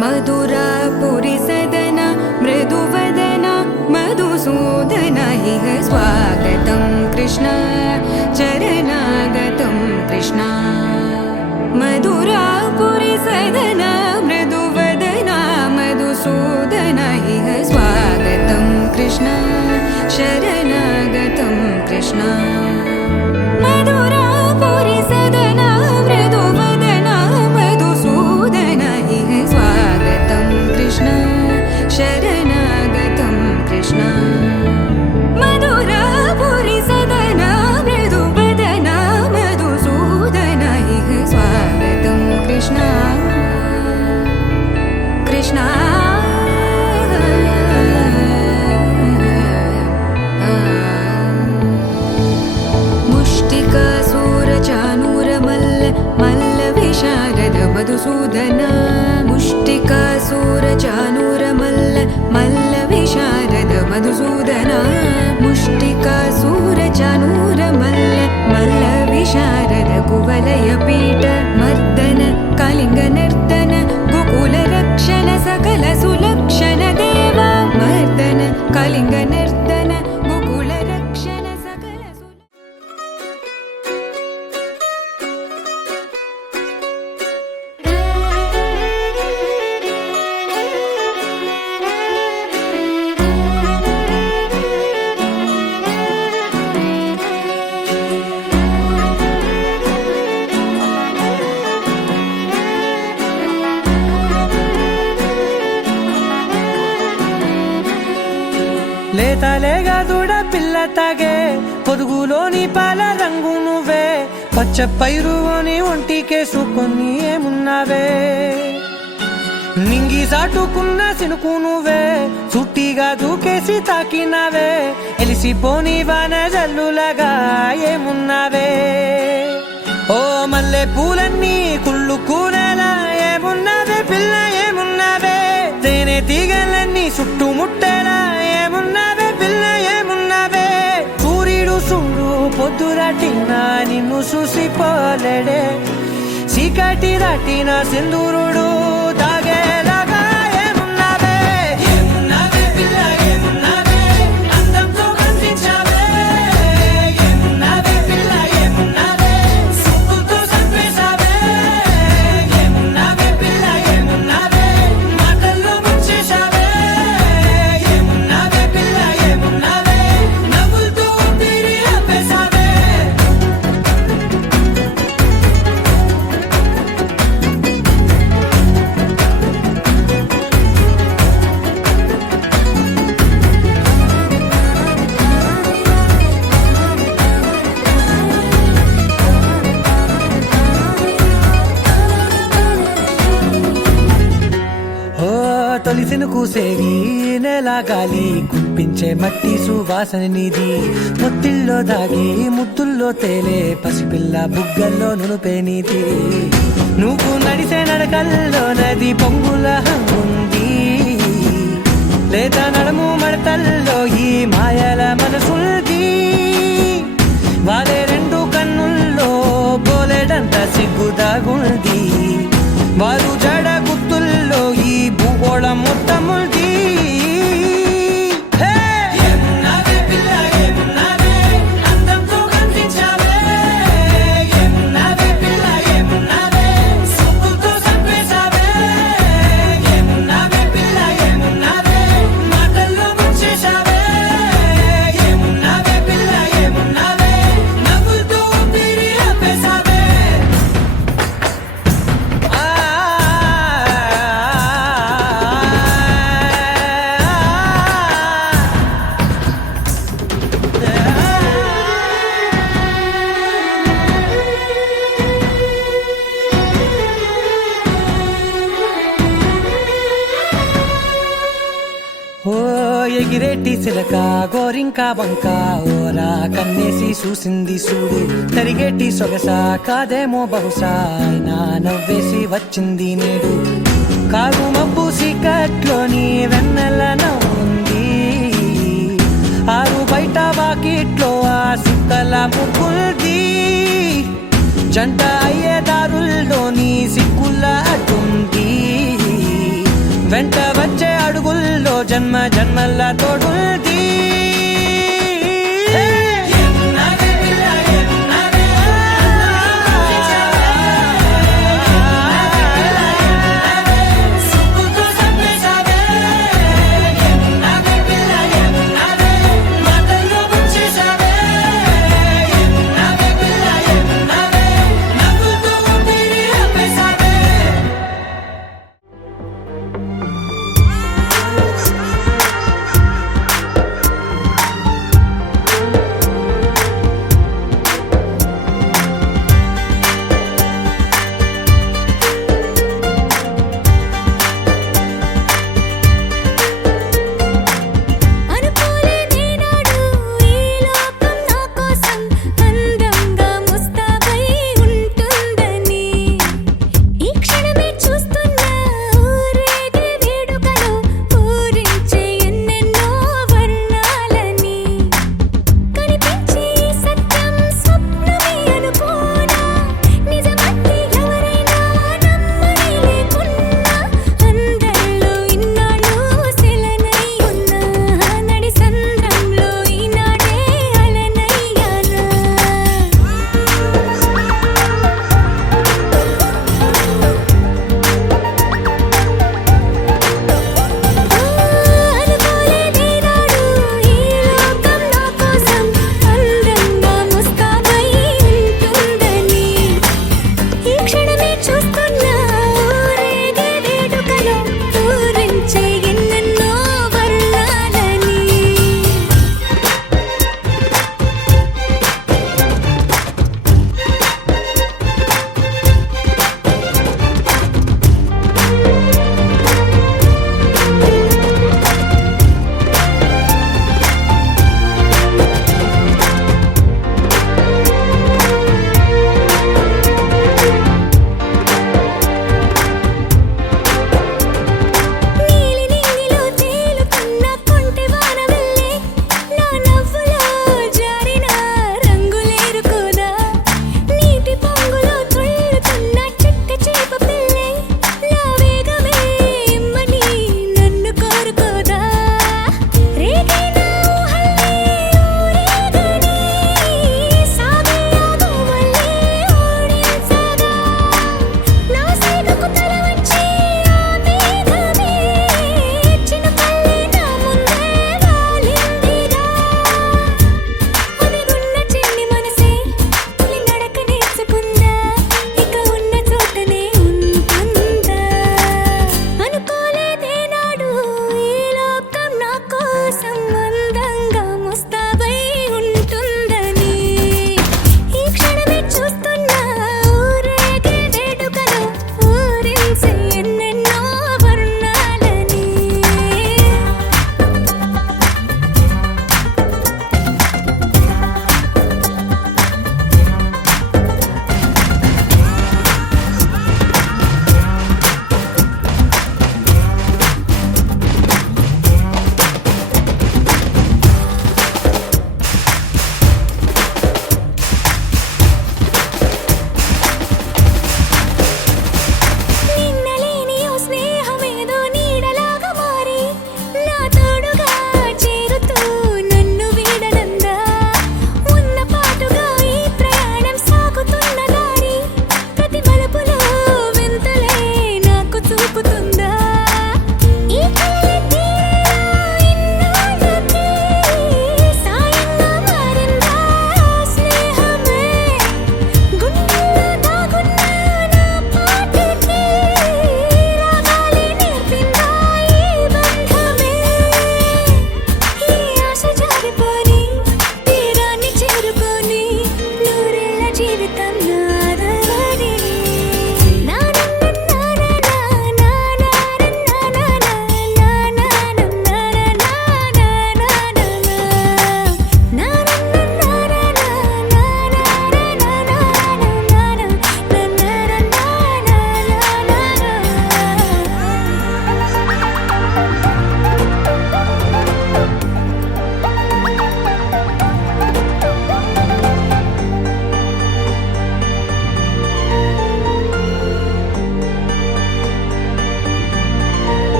मधुरापुरी सदन मृदुवदन मधुसूदन इह स्वागतं कृष्ण चरणागतं कृष्ण मधुरापुरी सदन मृदुवदन मधुसूदन इह स्वागतं कृष्ण शरणागतं कृष्ण मधुरापुरी सदन मृदुवदन मधुसूदन इह स्वागतं कृष्ण शरणागतं कृष्ण मधुरापुरी सदन मृदुवदन मधुसूदन इह स्वागतं कृष्ण कृष्ण मधुसूदन मुष्टिकासुरचाणूरमल्ल मल्लविशारद मधुसूदन मुष्टिकासुरचाणूरमल्ल मल्लविशारद कुवलयपीठ मर्दन कलिङ्गनर्तन गोकुलरक्षण सकल सुलक्षण देव मर्दन कलिङ्गनर्तन गोकुलरक्षण सकल లేతలేగా దూడ పిల్ల తాగే పొదుగులోని పాల రంగు నువ్వే పచ్చ పైరుని ఒంటికేసుకొని ఏమున్నావే నింగి సాటుకున్న సినుకు నువ్వే చుట్టిగా దూకేసి తాకినావే ఎలిసిపోని వాన జల్లులగా ఏమున్నావే ఓ మల్లె పూలన్నీ కుళ్ళు కూరలా ఏమున్నావే పిల్ల ఏమున్నావే తేనె తీగలన్నీ చుట్టుముట్టేలా ఏమున్నావే పిల్ల ఏమున్నావే సూర్యుడు చూడు పొద్దురాటిన నిన్ను చూసిపోలేడే చీకటి దాటిన సింధూరుడు దాగేలాగా ఏమున్నావే ఏమున్నావే పిల్ల ఏమున్నావే అందంతో కనిపించావే ఏమున్నావే పిల్ల ఏమున్నావే సుక్కుతో చంపేశావే ఏమున్నావే పిల్ల ఏమున్నావే మాటల్లో ముంచేశావే ఏమున్నావే పిల్ల ఏమున్నావే నవ్వులతో ఊపిరి ఆపేశావే తొలిసిన కూసేగి నెల గాలి కుప్పించే మట్టి సువాసన నిధి ముత్తిల్లో దాగి ముత్తుల్లో తేలే పసిపిల్ల బుగ్గల్లో నునుపే నీతి నువ్వు నడిసే నడకల్లో నది పొంగుల హంగుంది లేదా నడుము మడతల్లో ఈ మాయల మనసుల్ది వాలే రెండు కన్నుల్లో బోలెడంత సిగ్గుదాగుంది వారు జడ గుత్తుల్లో ఈ భూగోళం మొత్తముల్ది ఏమున్నావే పిల్ల ఏమున్నావే అందంతో కనిపించావే ఏమున్నావే పిల్ల ఏమున్నావే సుక్కుతో చంపేశావే ఏమున్నావే పిల్ల ఏమున్నావే మాటల్లో ముంచేశావే ఏమున్నావే పిల్ల ఏమున్నావే నవ్వులతో ఊపిరి ఆపేశావే ఓ ఎగిరేటి సిలక గోరింక వంక ఓరా కన్నేసి చూసింది చూడు తరిగేటి సొగస కాదేమో బహుశా అయినా నవ్వేసి వచ్చింది నేడు కారు మబ్బు సీకట్లోని వెన్నెల నవ్వుంది ఆరు బయట వాకిట్లో ఆ సుక్కల ముగ్గుల్ది జంట అయ్యే దారుల్లోని సిగ్గుల అడ్డుంది వెంట వచ్చే అడుగుల్లో జన్మ జన్మల్ల తోడుంది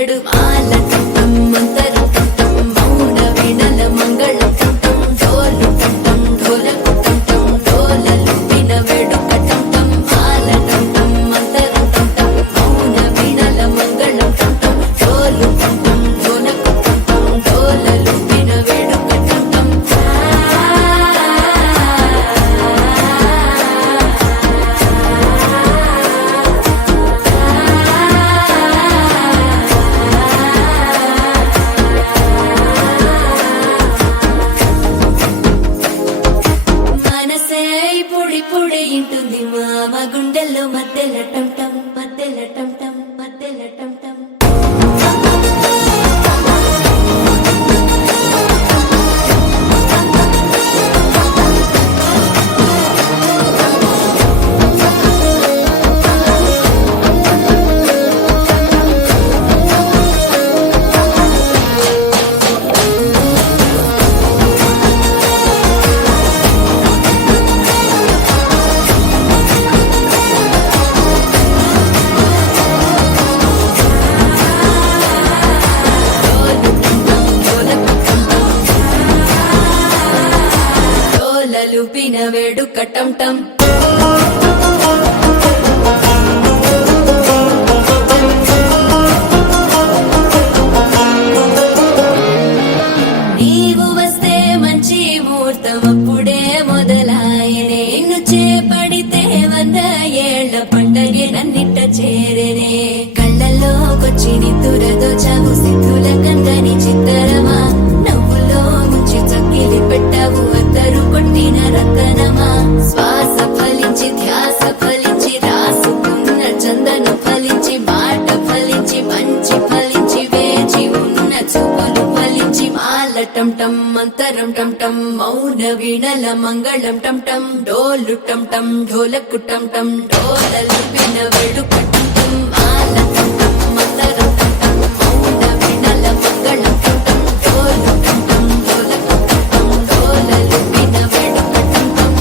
వినవెడు మాల టం మంతరం టం మౌన వీణల మంగళం టం డోలు టం ఢోలకు టం డోలలు వినవెడు కటం టం మాల టం మంతరం టం మౌన వీణల మంగళం టం డోలు టం ఢోలకు టం డోలలు వినవెడు కటం టం మనసే పొడి పొడి ఇంటుంది మామ గుండెల్లో మధ్యల టం టం మధ్యల టం టం మధ్యల టం టం డోలలు వినవెడు కటం టం నీవు వస్తే మంచి ముహూర్తం అప్పుడే మొదలాయనే నిన్ను చేపడితే 100 ఏళ్ల పండగే నన్నిట్ట చేరేనే కళ్ళల్లోకొచ్చి నిద్దురదో చావు సిద్ధుల కందని చిత్తరమా నవ్వులో ముంచి చక్కిలి పెట్టావు అద్దరు కొట్టిన రతనమా శ్వాస ఫలించి ధ్యాస ఫలించి రాసుకున్న చందన ఫలించి మాట ఫలించి మంచి ఫలించి వేచి ఉన్న చూపులు ఫలించి మాల టం టం మంతరం టం టం మౌన వీణల మంగళం టం టం డోలు టం టం ఢోలకు టం టం డోలలు వినవెడు కటం టం మాల టం టం మంతరం టం టం మౌన వీణల మంగళం టం టం డోలు టం టం ఢోలకు టం టం డోలలు వినవెడు కటం టం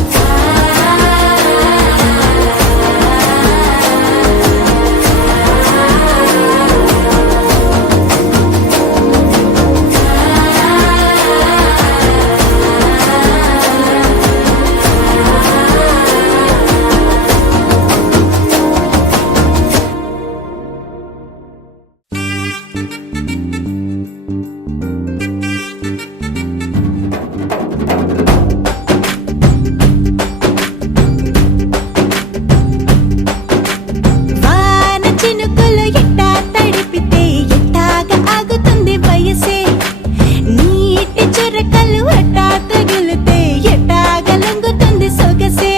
వాన చినుకులు ఎట్టా తడిపితే ఎట్టాగా ఆగుతుంది వయసే నీటి చురకలు అట్టా తగిలితే ఎట్టాగా లొంగుతుంది సొగసే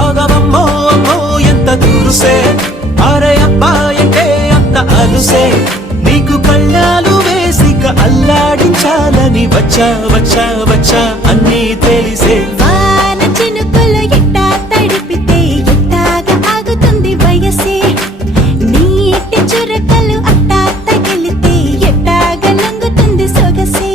ఆగవమ్మో అమ్మో ఎంత దూరుసే అరే అబ్బాయంటే అంత అలుసే నీకు కళ్ళాలు వేసిక అల్లాడించాలని వచ్చా వచ్చా వచ్చా అన్నీ తెలిసే వాన చినుకులు ఎట్టా తడిపితే ఎట్టాగా ఆగుతుంది వయసే నీటి చురకలు అట్టా తగిలితే ఎట్టాగా లొంగుతుంది సొగసే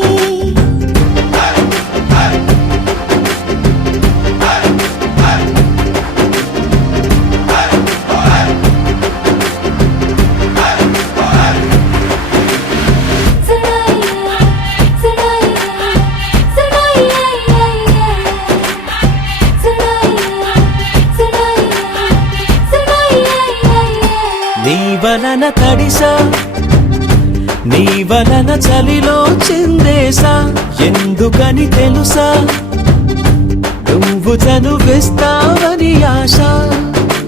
నీ వలన తడిసా నీ వలన చలిలో చిందేసా ఎందుకని తెలుసా నువ్వు చనువిస్తావని ఆశ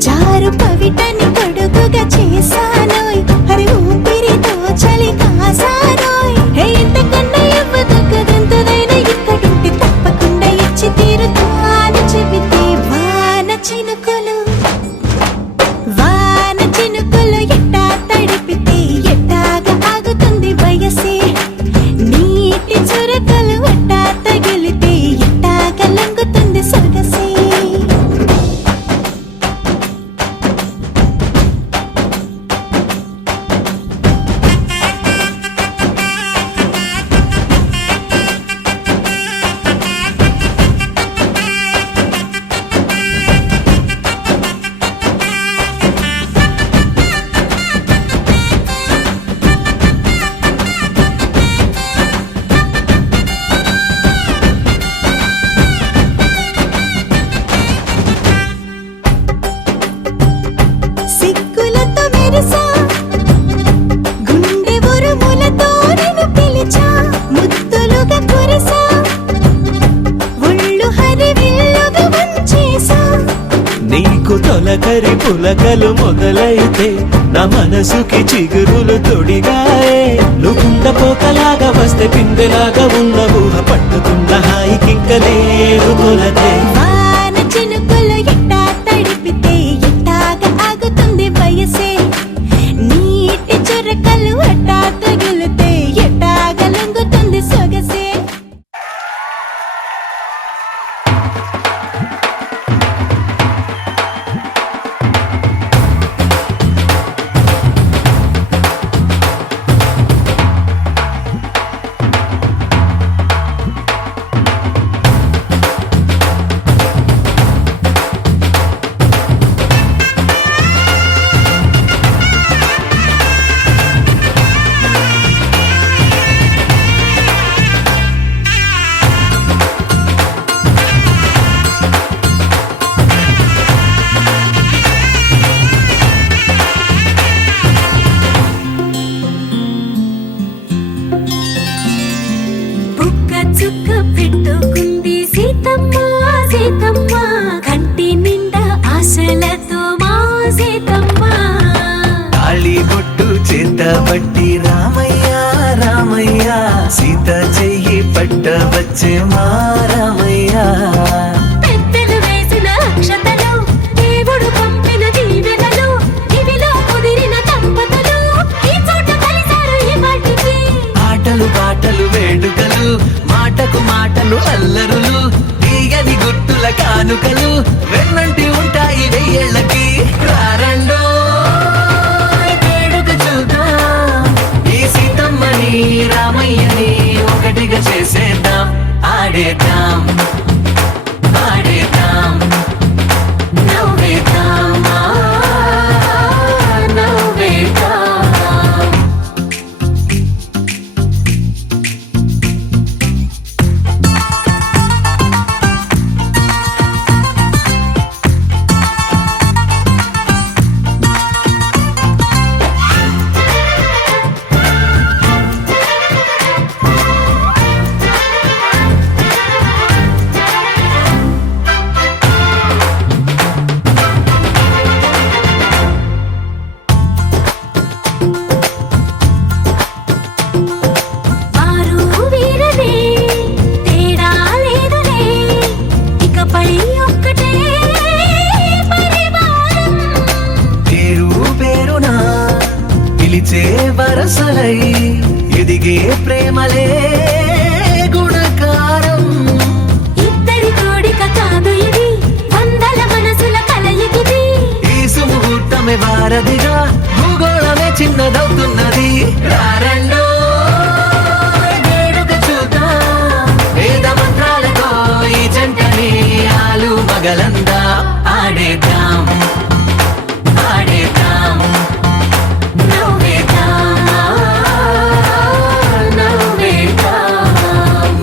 చారు పవిటని పొడుగుగా చేశానోయ్ హరి ఊపిరితో చలి కాసానోయ్ హే ఇంతకన్నా ఇవ్వదగ్గదెంతదైనా ఇక్కడుంటే తప్పకుండా ఇచ్చి తీరుతాను చెబితే వాన చినుకులు ఎట్టా తడిపితే ఎట్టాగా ఆగుతుంది వయసే నీటి చురకలు అట్టా తగిలితే ఎట్టాగా లొంగుతుంది సొగసే నీకు తొలకరి పులకలు మొదలైతే నా మనసుకి చిగురులు తొడిగాయే నువ్వుండ పోకలాగా వస్తే పిందెలాగా ఉన్న ఊహ పట్టుకున్న హాయికింక లేదు కొలతే వాన చినుకులు ఎట్టా తడిపితే ఎట్టాగా ఆగుతుంది వయసే నీటి చురకలు అట్టా తగిలితే ఎట్టాగా లొంగుతుంది సొగసే బుక్క చుక్క పెట్టుకుంది సీతమ్మ సీతమ్మ కంటి నిండా ఆశలతో మా సీతమ్మ తాళి బొట్టు చేత పట్టి రామయ్య రామయ్య సీత చెయ్యి పట్ట వచ్చే మా రామయ్య పెద్దలు వేసిన అక్షతలు దేవుడు పంపిన దీవెనలు ఇవిలో కుదిరిన దంపతులు ఈ చోట కలిసారు ఈ వాటికి ఆటలు పాటలు వేడుకలు మాటకు మాటలు అల్లరులు తీయని గుర్తుల కానుకలు వెన్నంటి ఉంటాయి వెయ్యేళ్ళకి రారండో వేడుక చూద్దాం ఈ సీతమ్మని రామయ్యని ఒకటిగా చేసేద్దాం ఆడేద్దాం ఆడేద్దాం నవ్వేద్దాం నవ్వేద్దాం వారు వీరనే తేడా లేదులే ఇకపై ఒక్కటే పరివారం పేరు పేరునా పిలిచే వరసలై ఎదిగే ప్రేమలే గుణకారం ఇద్దరి కోడిక కాదు ఇది వందల మనసుల కలయికిది ఈ సుముహూర్తమే వారధిగా భూగోళమే చిన్నదవుతున్నది రారండో వేడుక చూద్దాం వేద మంత్రాలతో ఈ జంటని ఆలు మగలందా ఆడేద్దాం ఆడేద్దాం నవ్వేద్దాం నవ్వేద్దాం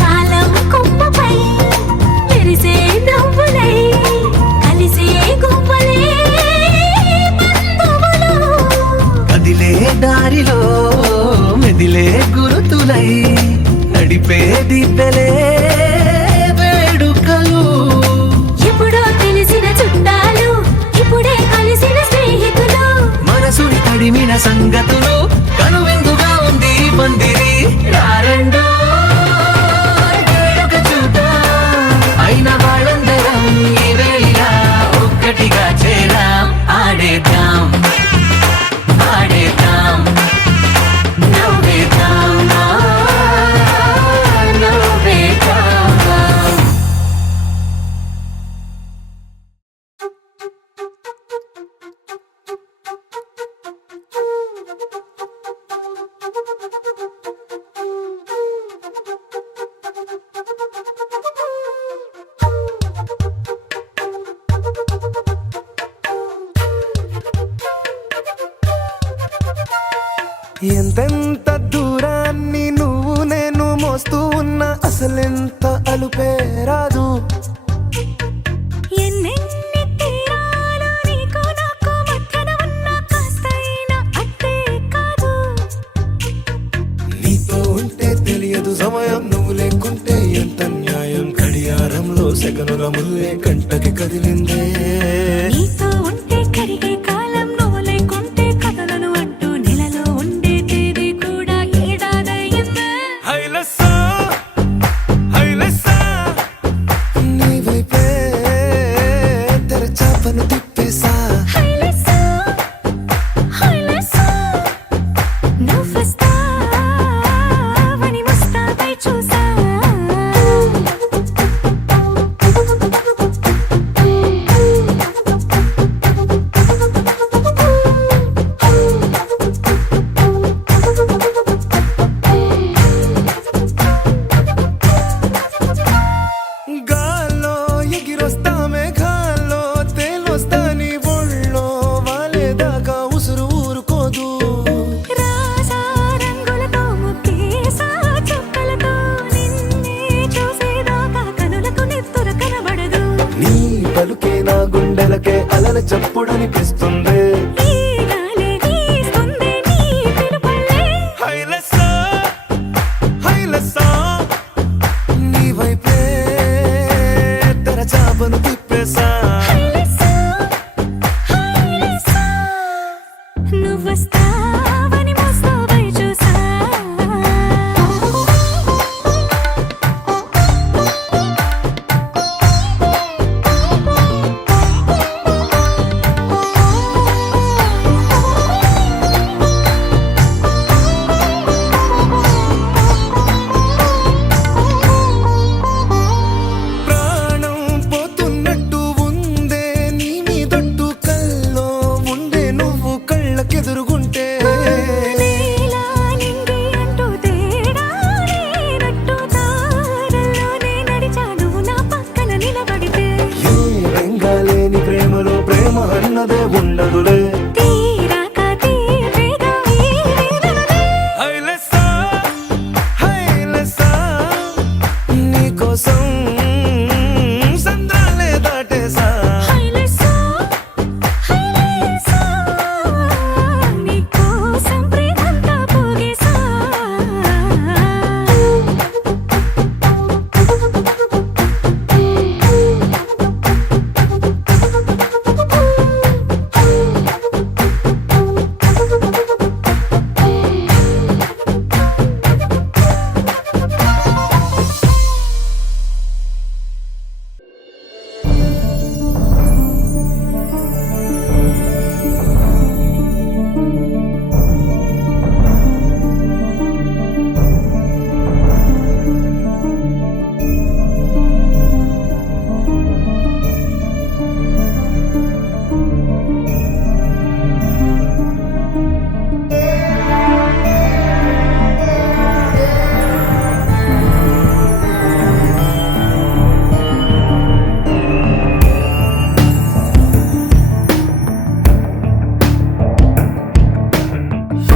కాలం కొమ్మపై మెరిసే నవ్వులై కలిసే గువ్వలే బంధువులు కదిలే దారిలో మెదిలే గురుతులై నడిపే దిబ్బెలే వేడుకలు ఎప్పుడో తెలిసిన చుట్టాలు ఇప్పుడే కలిసిన స్నేహితులు మనసుని తడిమిన సంగతులు కనువిందుగా ఉంది ఈ పందిరి రారండో వేడుక చూద్దాం అయిన వాళ్ళందరం ఈ వేళ ఒక్కటిగా చేరాం ఆడేద్దాం ఆడేద్దాం నవ్వేద్దాం నవ్వేద్దాం ఎంతెంత దూరాన్ని నువ్వు నేను మోస్తూ ఉన్నా అసలెంత అలుపే రాదు. ఎన్నెన్ని తీరాలు నీకు నాకు మధ్యన ఉన్న కాస్తైనా అట్టే కాదు. నీతో ఉంటే తెలియదు సమయం, నువ్వు లేకుంటే ఎంత న్యాయం. గడియారంలో సెకనుల ముల్లే కంటకి కదిలిందే. నీతో ఉంటే కరిగే కాలం, నువ్వు లేకుంటే కథలను అంటూ నెలలో ఉండే తేదీ కూడా ఏడాదయ్యిందే. హైలెస్సా హైలెస్సా నీ వైపే తెరచాపను తిప్పేసా. హైలెస్సా, హైలెస్సా, నువ్వొస్తావని ముస్తాబై చూసా. గాల్లో ఎగిరొస్తా మేఘాల్లో తేలొస్తా నీ ఒళ్ళో వాలేదాకా ఉసురు ఊరుకోదు. రాజా రంగులతో ముక్కేసా చుక్కలతో నిన్నే చూసేదాకా కనులకు నెత్తుర కనబడదు. నీ పలుకే నా గుండెలకే అలల చప్పుడనిపిస్తుంది. ఈ గాలి వీస్తుంది నీ పిలుపుల్లే. హైలెస్సా హైలెస్సా నీ వైపే తెరచాపను తిప్పేసా. హైలెస్సా, హైలెస్సా, నువ్వొస్తావని ముస్తాబై చూసా. ప్రాణం పోతున్నట్టు ఉందే నీ మీదొట్టు, కల్లో ఉండే నువ్వు కళ్ళకెదురుగుంటే. నీలా నింగి అంటూ తేడా లేనట్టు తారల్లోనే నడిచా నువ్వు నా పక్కన నిలబడితే. ఏ రంగాలేని ప్రేమలో ప్రేమ అన్నదే ఉండదులే. తీరాక తీరేగా ఈ వేదనలే. హైలెస్సా హైలెస్సా నీకోసం సంద్రాలే దాటేసా. హైలెస్సా, హైలెస్సా, నీకోసం ప్రేమంతా పోగేసా.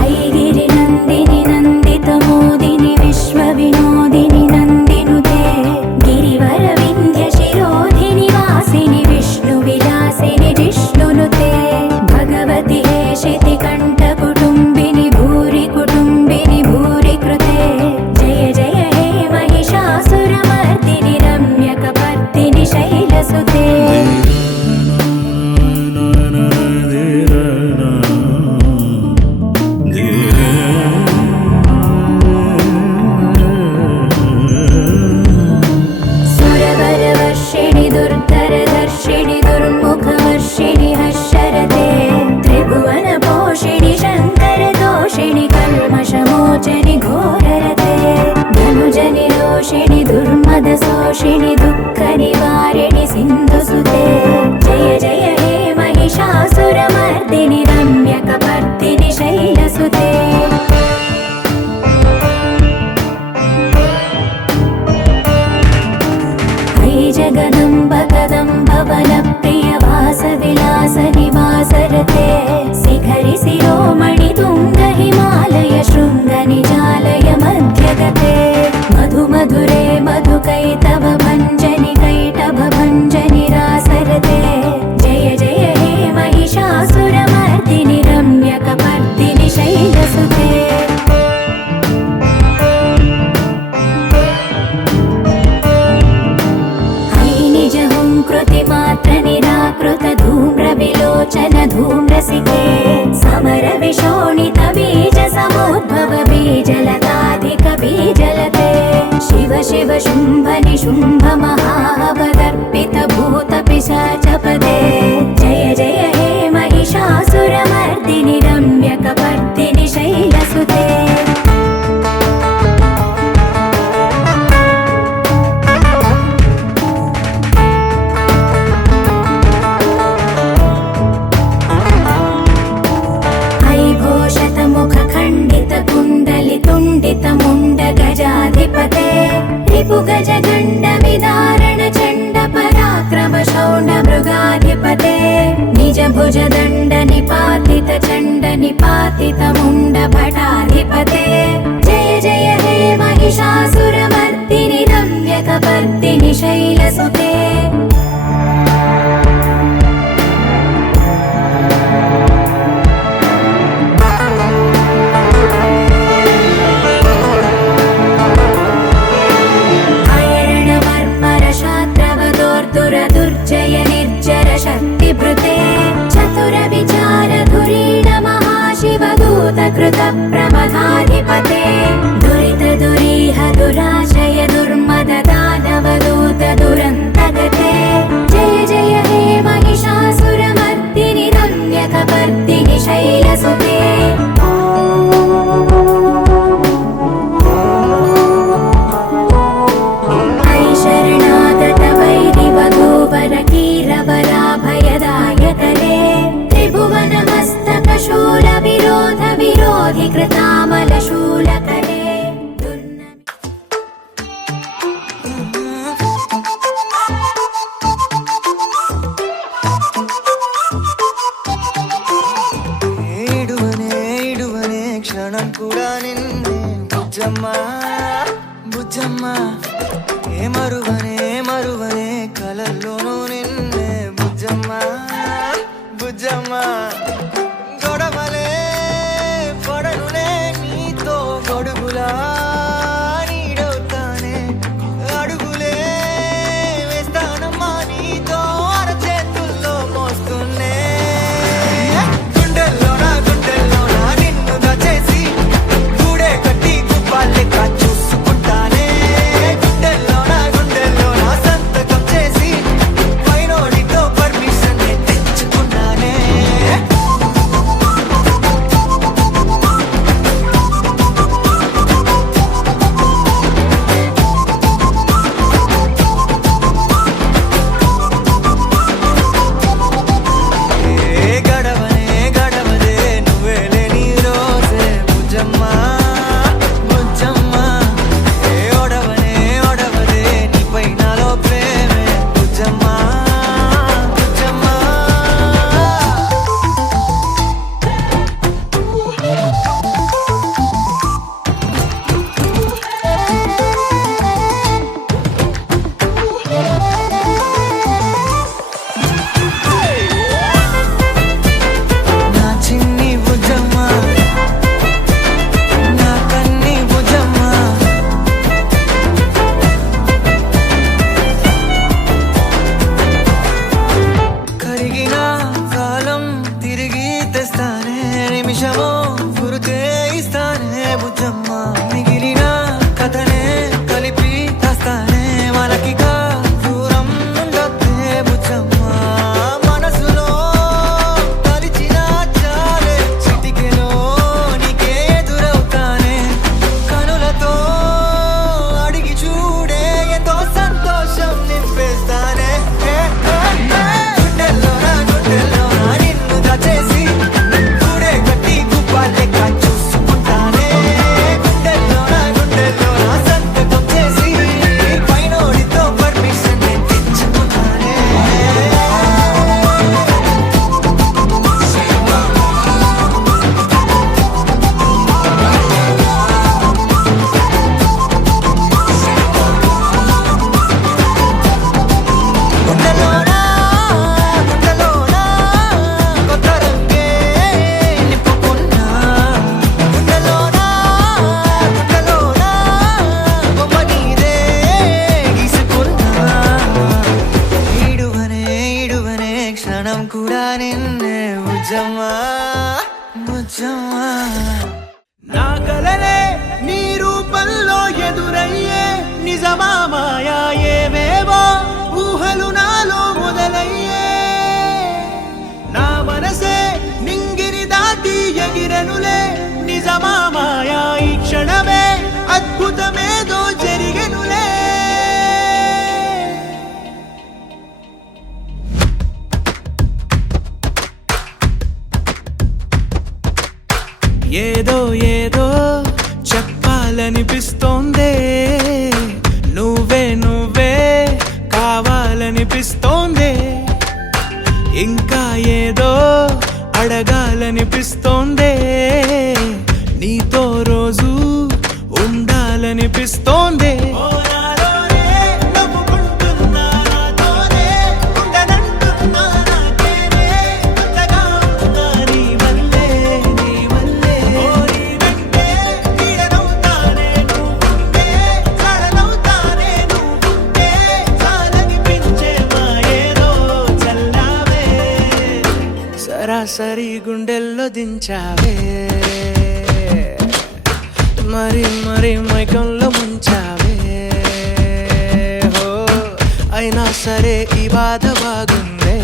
ఐగిరి నందిని నందిత మోదిని విశ్వ వినోదిని నందినుతే. గిరివర వింధ్య శిరోధిని వాసిని విష్ణు విలాసిని జిష్ణునుతే. భగవతి హేషితి కంఠ కుటుంబిని భూరి కుటుంబిని భూరి కృతే. జయ జయ హే మహిషాసురమర్దిని రమ్యకపర్దిని శైలసుతే. సురవరవర్షిణి దుర్ధరదర్శిని దుర్ముఖవర్షిణి హర్షరతే. త్రిభువన పోషిణి శంకర దోషిణి కల్మషమోచని ఘోరరతే. ధనుజని రోషిణి దుర్మద శోషిణి దుఃఖ నివారిణి సింధుసుతే. జయ జయ హే మహిషాసురమర్దిని రమ్యకపర్దిని శైలసుతే. जगदम्ब कदम्ब वन प्रिय वास विलास निवासरते. शिखरि शिरोमणि तुंग हिमालय शुम्भ महावदर्पित भूत पिशाचपदे जय जय हे महिषासुरमर्दिनि रम्यकपर्दिनि शैलसुते मुण्ड गजाधिपते रिपु गज गण्ड विदारण चण्ड पराक्रम शौण्ड मृगाधिपते निज भुज दण्ड निपातित चण्ड निपातित मुण्ड भटाधिपते जय जय हे महिषासुरमर्दिनि रम्यकपर्दिनि शैलसुते दुर्जय निर्जर शक्तिभृते चतुर विचार धुरीण महाशिवदूत कृत प्रमथाधिपते दुरित दुरीह दुराशय दुर्मद दानवदूत दुरन्तगते जय जय हे महिषासुरमर्दिनि रम्यकपर्दिनि शैलसुते कीरवराभयदायकरे त्रिभुवनमस्तकशूल विरोध विरोधि कृतामलशूलकरे ఇడువనే క్షణం కూడా నిన్నే బుజ్జమ్మ ఏ మరువనే కలల్లోనూ నిన్నే బుజ్జమ్మ గొడవలే పడనులే నీతో గొడుగులా నీడవుతానే అడుగులే వేస్తానమ్మా నీతో అరచేతుల్లో మోస్తున్నే గుండెల్లోన నిన్ను దచేసి గూడే కట్టి గుప్పాలెక్క చూసుకుంటానే గుండెల్లోన సంతకం చేసి పైనోడితో పర్మిషన్ తెచ్చుకున్నానే గడవదే నువ్వే లేని రోజే బుజ్జమ్మ ఓడవదే నీపై నాలో ప్రేమే బుజ్జమ్మ నా చిన్ని బుజ్జమ్మ నా కన్ని బుజ్జమ్మ కరిగిన కాలం తిరిగి తెస్తానే నిమిషమో గురుతే ఇస్తానే బుజ్జమ్మ మిగిలిన కథనే కలిపి తెస్తానే మనకిగా దూరం ఉండొద్దే బుజ్జమ్మ మనసులో తలిచిన చాలే చిటికెలో నీకే ఎదురవుతానే కనులతో అడిగి చూడే ఎంతో సంతోషం నింపేస్తానే గుండెల్లోన నిన్ను దచేసి గూడే కట్టి గుప్పాలెక్క చూసుకుంటానే గుండెల్లోన సంతకం చేసి పైనోడితో పర్మిషన్ తెచ్చుకున్నానే గుండెలోన కొత్త రంగే నింపుకున్నా గుండెలోన బొమ్మ నీదే గీసుకున్నా ఇడువనే క్షణం కూడా నిన్నే బుజ్జమ్మ నా కలలే నీ రూపంలో ఎదురయ్యే నిజమా మాయాయే ఏదో ఏదో చెప్పాలనిపిస్తోందే, నువ్వే నువ్వే కావాలనిపిస్తోందే, ఇంకా ఏదో అడగాలనిపిస్తోందే, నీతో రోజు ఉండాలనిపిస్తోందే. సరాసరి గుండెల్లో దించావే, మరి మరి మైకంలో ముంచావే, హో అయినా సరే ఈ బాధ బాగుందే.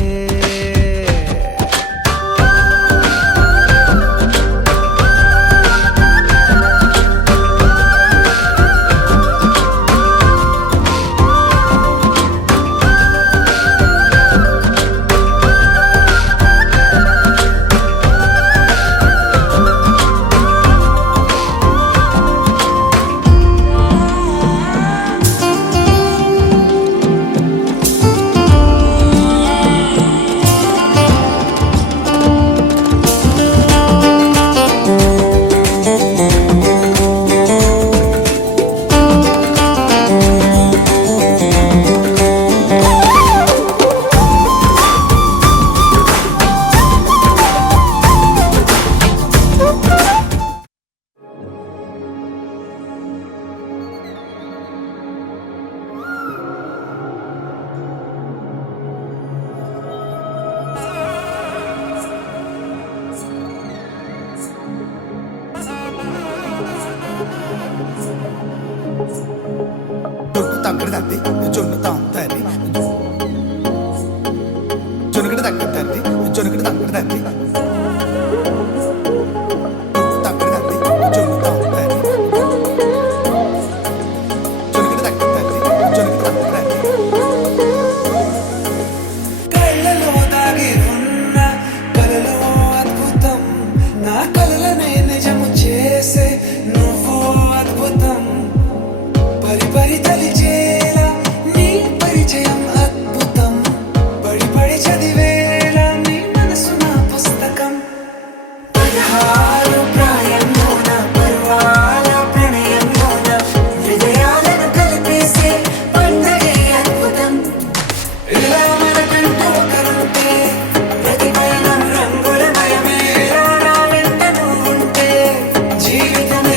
తగ్గడదండి జొన్ను తాంతది జొనుకటి తగ్గదండి జొనుకటి తగ్గదండి తగ్గడదండి జొన్ను తాంతది జొనుకటి తగ్గదండి జొనుకటి తగ్గదండి. కళ్ళలో దాగి ఉన్న కలలో అద్భుతం, నా కలలనే నిజము చేసే నువ్వు అద్భుతం, పరి పరి తలిచేలా నీ పరిచయం అద్భుతం, పడి పడి చదివేలా నీ మనసు నా పుస్తకం, 16 ప్రాయంలోన పర్వాల ప్రణయంలోన హృదయాలను కలిపేసే పండగే అద్భుతం, ఇలా మనకంటూ ఒకరుంటే ప్రతి పయనం రంగుల మయమే, ఇలా నా వెంట నువ్వుంటే జీవితమే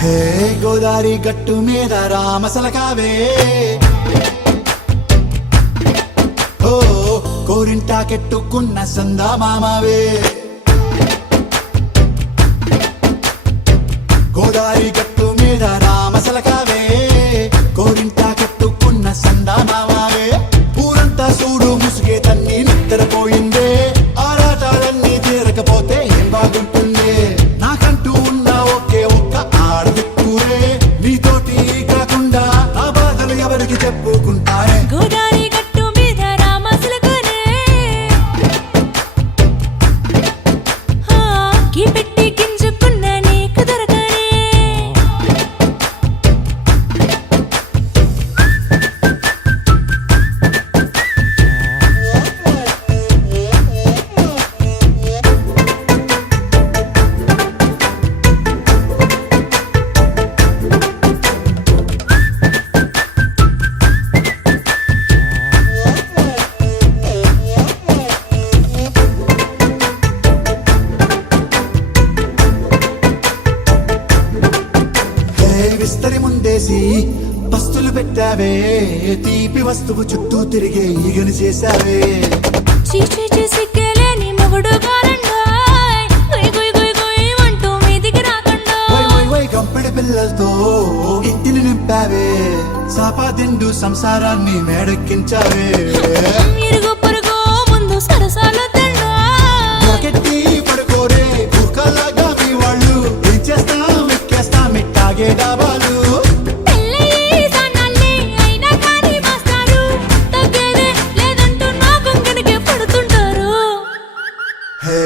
హే గోదారి గట్టు మీద రామసలకావే ఓ కోరింటాకెట్టుకున్న సందా మామావే గోదారి గట్టు మీద రామసలకావే కోరింటాకెట్టుకున్న సందా మామావే ఊరంతా చూడు ముసుగే తన్ని నిద్రపోయిందే ఆరాటాలన్నీ తీరకపోతే ఏం బాగుంటుంది నాకంటూ ఉన్న ఒకే ఒక్క ఆడదిక్కురే నీతోటి కాకుండా నా బాధలు ఎవరికి చెప్పుకుంటారే గోదారి గట్టు మీద రామసులకనే కీ పెట్టి గింజుకున్న నీకు దొరకనే విస్తరి ముందేసి పస్తులు పెట్టావే తీపి వస్తువు చుట్టూ తిరిగే ఈగను చేశావే చీచీ చేసి కేలేని మొగుడు కారండాయ్ గుయ్ గుయ్ గుయ్ గుయ్ అంటూ మీదికి రాకుండా వై వై వై గంపెడి పిల్లలతో ఇంటిని నింపావే సాపాదిండు సంసారాన్ని మేడెక్కించావే ఇరుగు పొరుగు ముందు సరసాలు తిండా నాకెట్టి పడుకోరే కుక్కలాగా మీ వాళ్ళు ఏం చేస్తాం ఎక్కేస్తాం ఇట్టాగే డాబాలు పెళ్ళయి సన్నాళ్ళే అయినా కానీ మాస్టారు తగ్గేదే లేదంటూ నా కొంగడికే పడుతుంటారు హే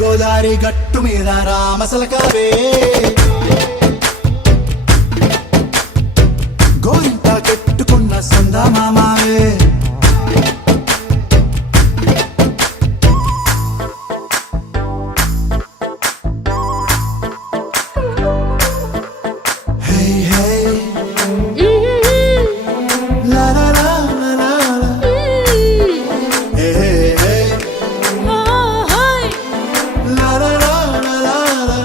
గోదారి గట్టు మీద రామసలకావే గోరింట కెట్టుకున్న సందా మామావే హే హే లా లా లా లా లా లా. హే హే హే లా లా లా లా లా లా.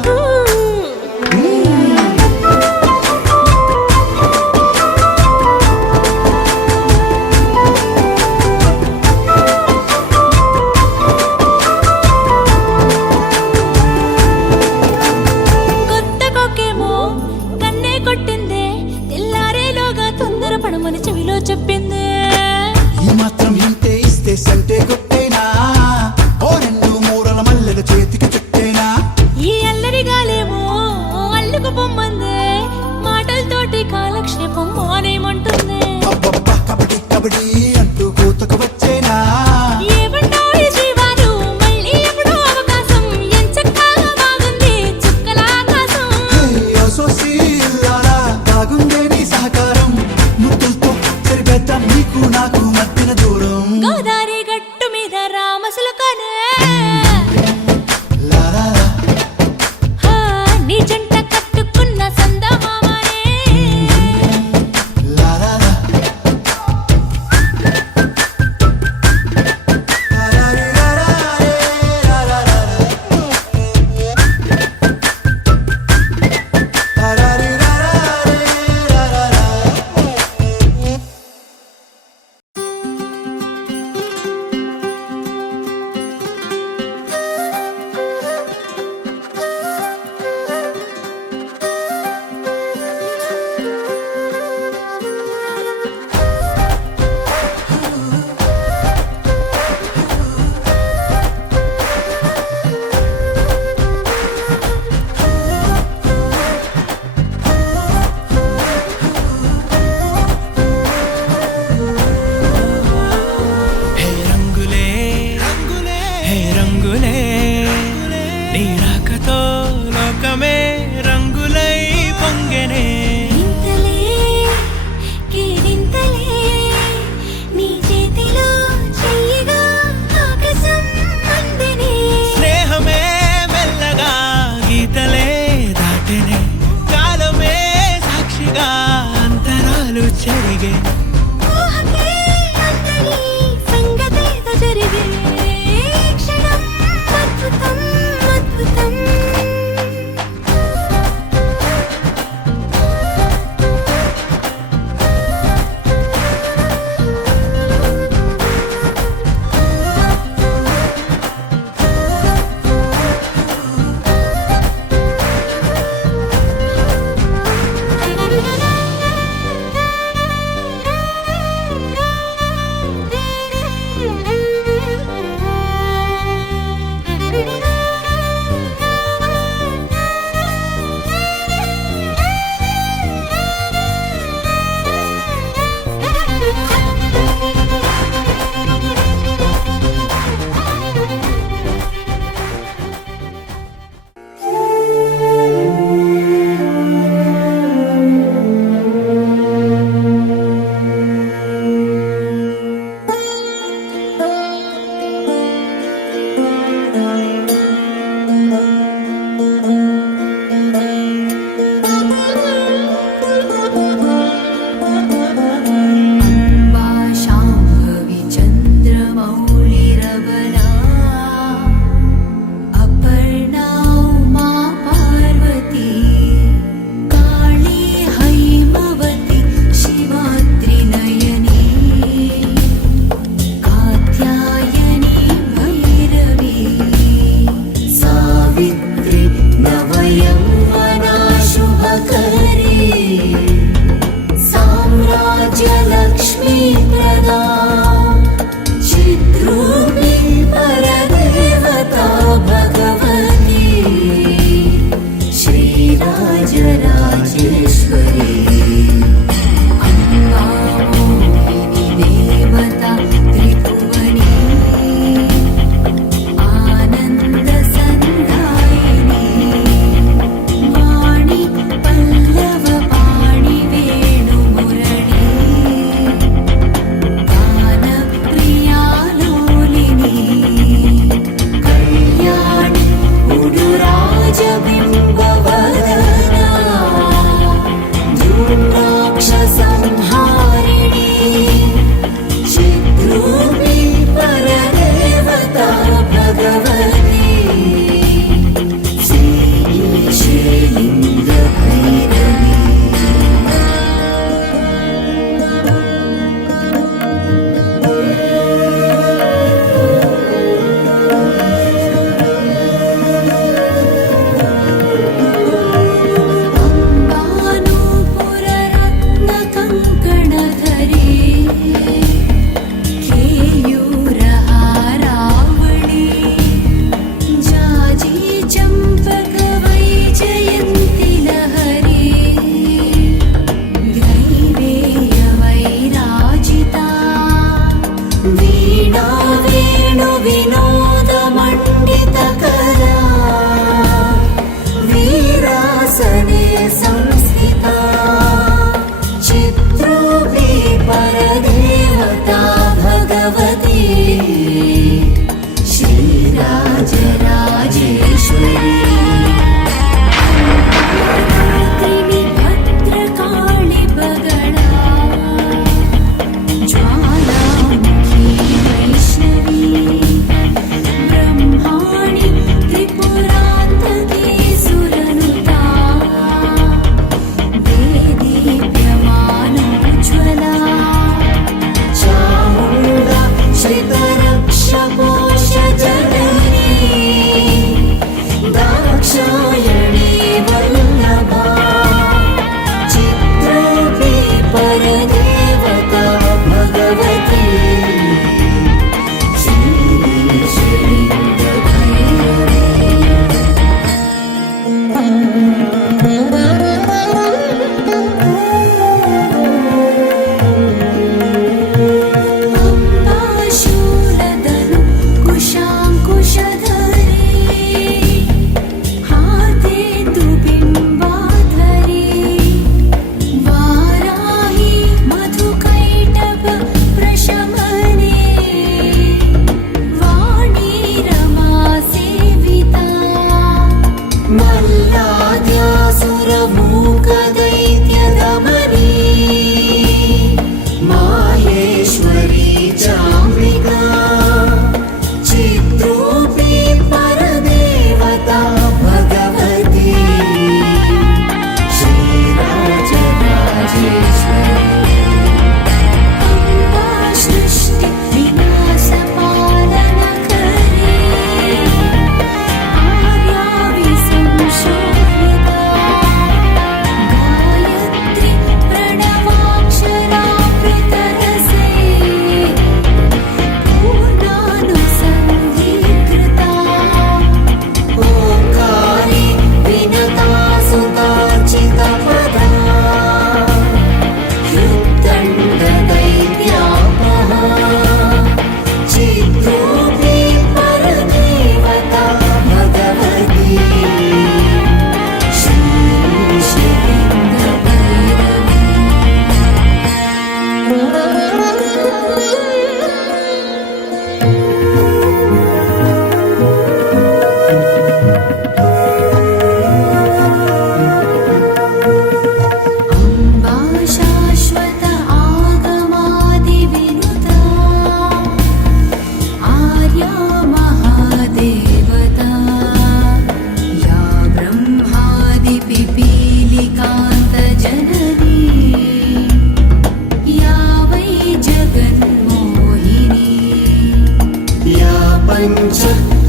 ప్రపంచ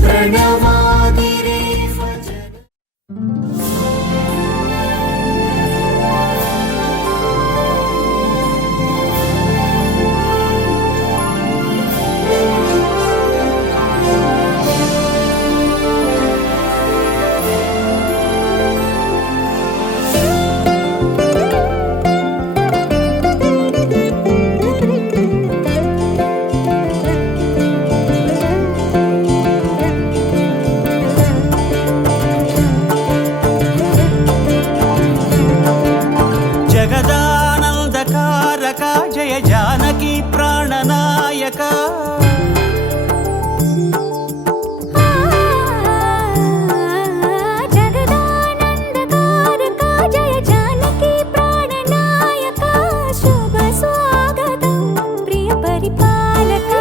ప్రణవాదిరే జగదానందకారక జయ జానకి ప్రాణనాయక జగదానందకారక జయ జానకి ప్రాణనాయక శుభ స్వాగతం ప్రియ పరిపాలక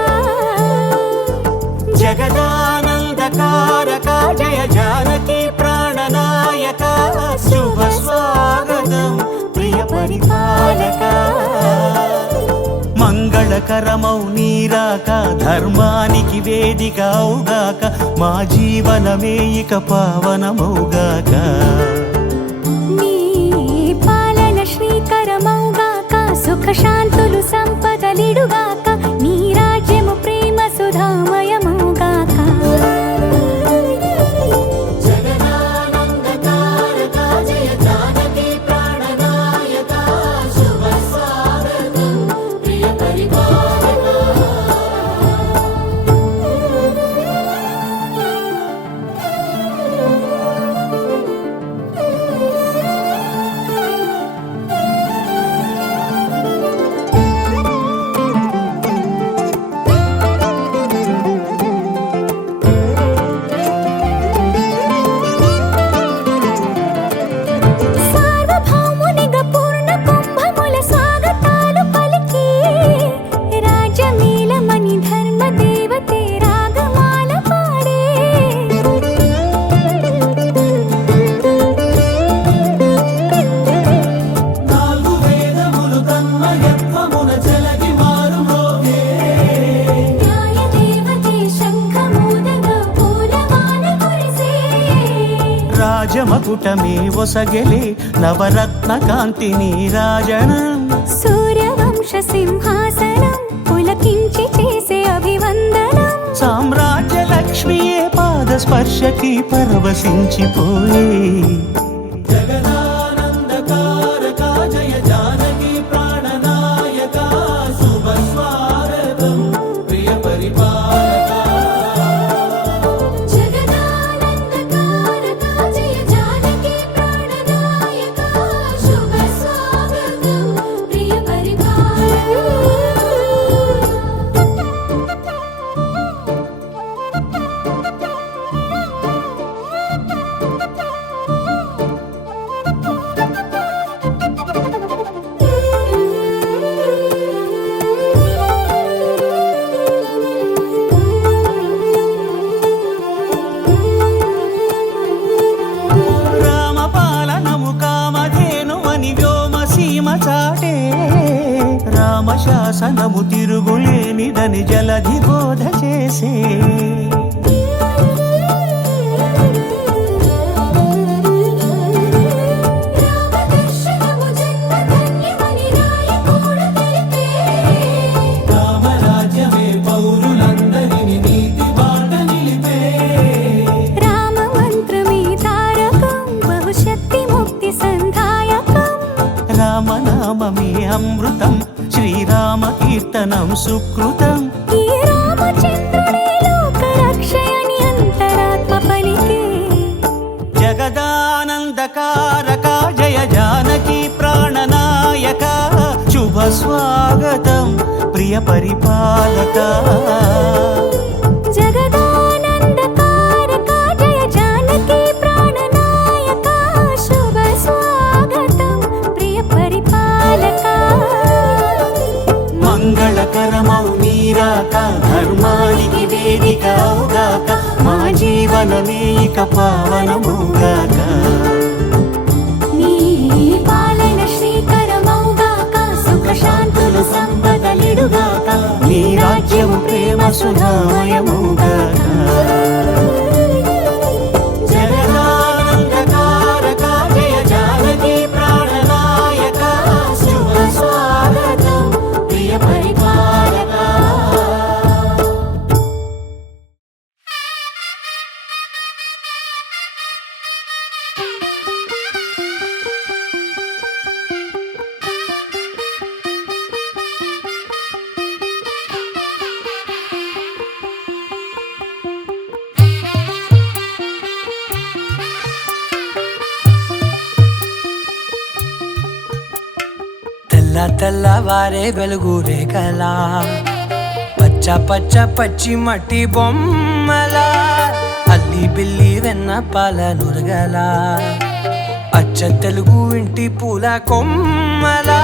జగదానందకారక జయ జానకి ప్రాణనాయక శుభ స్వాగతం ప్రియ పరిపాలక మంగళకరమౌ నీరాక ధర్మానికి వేదిక అవుగాక మా జీవనమే ఇక పావనమౌగాక నీ పాలన శ్రీకరమౌగాక సుఖ శాంతులు సంపదలిడుగాక నీ రాజ్యము ప్రేమ సుధామయమౌగాక సార్వభౌమునిగా పూర్ణ కుంభముల స్వాగతాలు పలికి రాజమేళమణి ధర్మ దేవతే రాగమాల పాడే న్యాయ దేవతే శంఖమూదగా పూలమాల కురిసే రాజమకుటమే ఒసగెలే నవరత్న కాంతి నీరాజనం సూర్యవంశ సింహాసనం పులకించి చేసే అభివందనం సామ్రాజ్య లక్ష్మియే పాద స్పర్శకి పరవశించిపోయే జగదానందకారక జయ జానకి ప్రాణనాయక శుభ స్వాగతం ప్రియ పరిపాలక జగదానందకారక జయ జానకి ప్రాణనాయక శుభ స్వాగతం ప్రియ రామపాలనము కామధేను అని వ్యోమసీమ చాటే రామశాసనము తిరుగులేనిదని జలధి బోధ చేసే రామదర్శనము జన్మధన్యమని నాయకుడు తెలిపే రామరాజ్యమే పౌరులందరిని నీతి బాట నిలిపే రామ మంత్రమే తారకం బహుశక్తి ముక్తి సంధాయకం రామనామమే అమృతం శ్రీరామ కీర్తనం సుకృతం ఈ రామచంద్రుడే లోక రక్షయని అంతరాత్మ పలికే జగదానందకారక జయ జానకి ప్రాణనాయక శుభ స్వాగతం ప్రియ పరిపాలక జగదానందకారక జయ జానకి ప్రాణనాయక శుభ స్వాగతం ప్రియ పరిపాలక మంగళకరమౌ నీరాక ధర్మానికి వేదిక అవుగాక మా జీవనమే ఇక పావనమౌగాక నీ పాలన శ్రీకరమౌగాక సుఖ శాంతులు సంపదలిడుగాక నీ రాజ్యము ప్రేమ సుధామయమౌగాక తెల్లవారే వెలుగు రేఖలా పచ్చ పచ్చ పచ్చి మట్టి బొమ్మలా అల్లి బిల్లి వెన్న పాల నురగలా అచ్చ తెలుగు ఇంటి పూల కొమ్మలా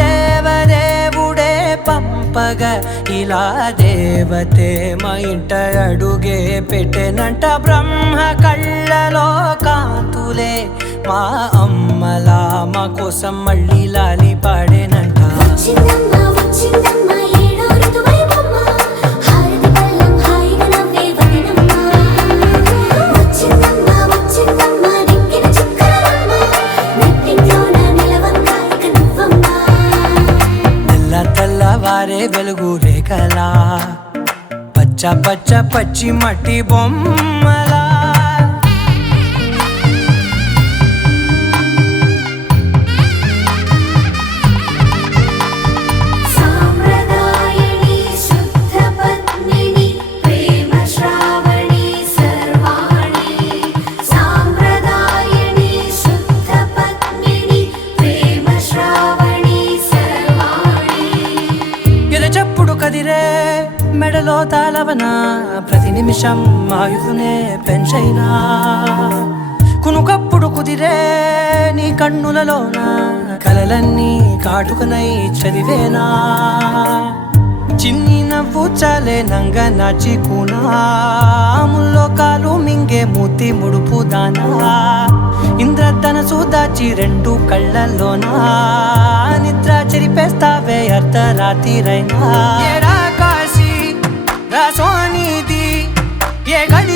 దేవదేవుడే పంపగా ఇలా దేవతే మా ఇంట అడుగే పెట్టెనంట బ్రహ్మ కళ్ళలో కాంతులే మా అమ్మలా మా కోసం మళ్ళీ లాలి పాడేనంట వచ్చిందమ్మా వచ్చిందమ్మా ఏడో ఋతువైవమ్మా హారతి పళ్ళం హాయిగా నవ్వే వదినమ్మా వచ్చిందమ్మా వచ్చిందమ్మా నెక్కిన చుక్కలమ్మా నెట్టింట్లోన నిలవంగా ఇక నువ్వమ్మా తెల్లవారే వెలుగు రేఖలా పచ్చ పచ్చ పచ్చి మట్టి బొమ్మలా సాంప్రదాయని శుద్ధ పద్మిని ప్రేమ శ్రావణి సర్వాణి సాంప్రదాయని శుద్ధ పద్మిని ప్రేమ శ్రావణి సర్వాణి ఎరచప్పుడు కదిరే మెడలో తాళవన ప్రతి నిమిషం ఆయుధునే పెంచైనా కునుకప్పుడు కుదిరే నీ కన్నులలోన కలలన్నీ కాటుకనై చదివేనా చిన్ని నవ్వు చాలే నంగ నాచి కూనాముల్లో కాలు మింగే మూతి ముడుపు దానా ఇంద్రధనసు దాచి రెండు కళ్ళల్లోనా నిద్ర చెరిపేస్తావే అర్ధరాత్రిరైనా ఏడా కాశీ రాసోనిది ఏ గడి